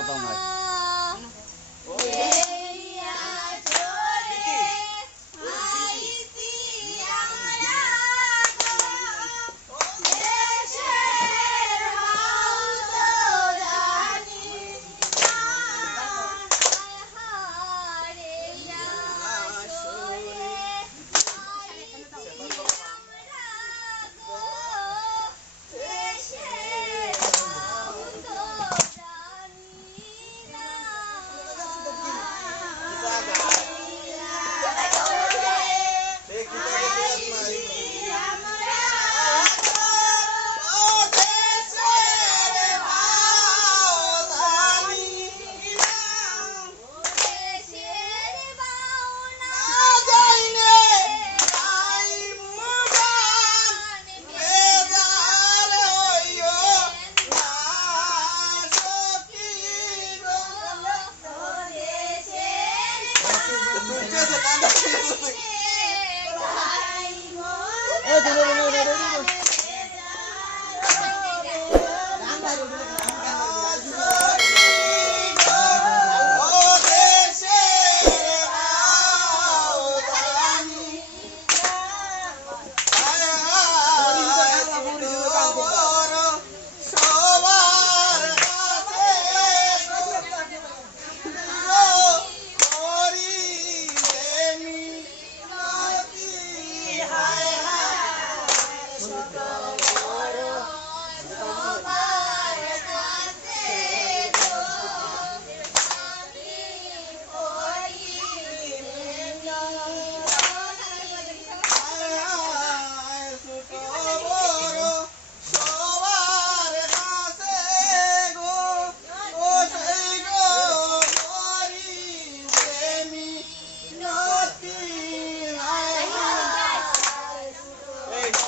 পারতাম না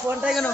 কোনটাই কেন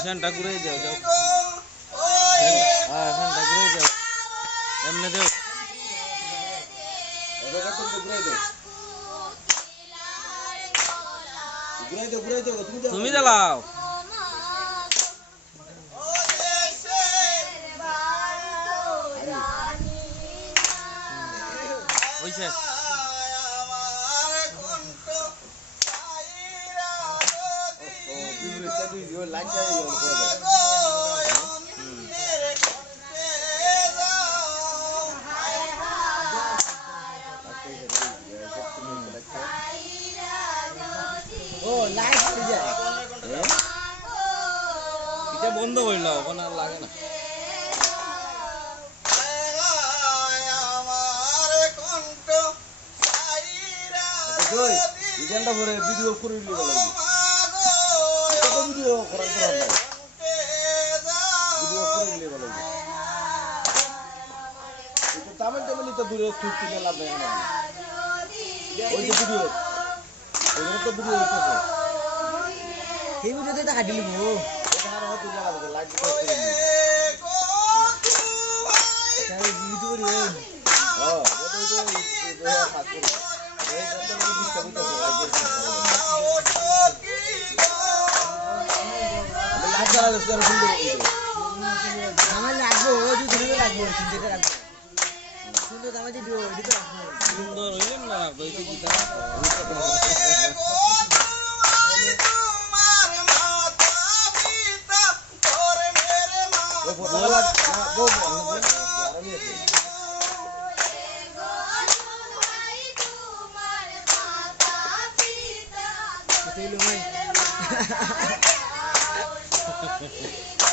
ফ্যানটা ঘুরে যাও যাও হ্যাঁ ফ্যানটা ঘুরে যাও এমনি দেও তুমি জ্বালাও হইছে এটা বন্ধ হইল ওখানে আর লাগে না ভিডিও করে ভিডিও করার তো ভালো ভিডিও করে নিলে ভালো এটা তামিল তো দূরে ছুটি নিয়ে লাভ নেই না ওই যে ভিডিও ওইগুলো তো ভিডিও হইতেছে এই ভিডিওতে তো হাঁটি লিব এটা আর হতে লাগবে লাইট করে দিই তাই ভিডিও করি হ্যাঁ এটা কাজ করি এই যত ডিস্টার্ব হইতেছে লাইট জ্বালা দিতে আর সুন্দর আমার লাগবে ওই দুটো লাগবে তিনটে লাগবে সুন্দর দামে ভিডিও এডিট রাখবো সুন্দর হইলেন না বইতে গীতা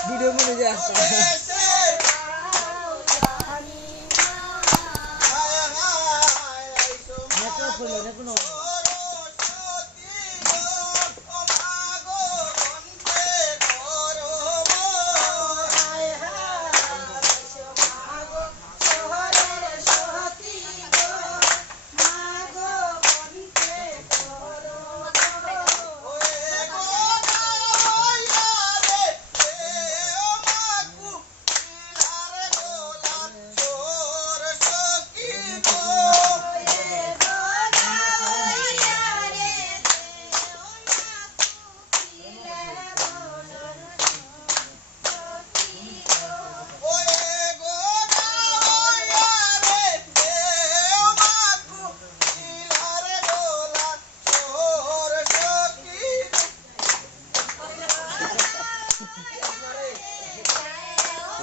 ভিডিও মনে যায়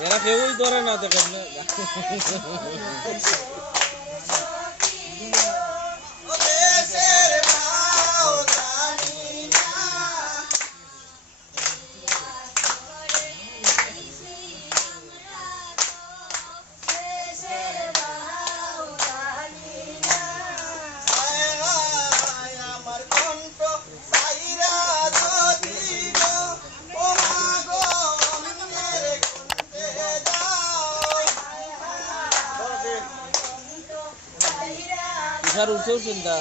এরা কেউই ধরে না তো কেন ইহার উঠেও চিন্তা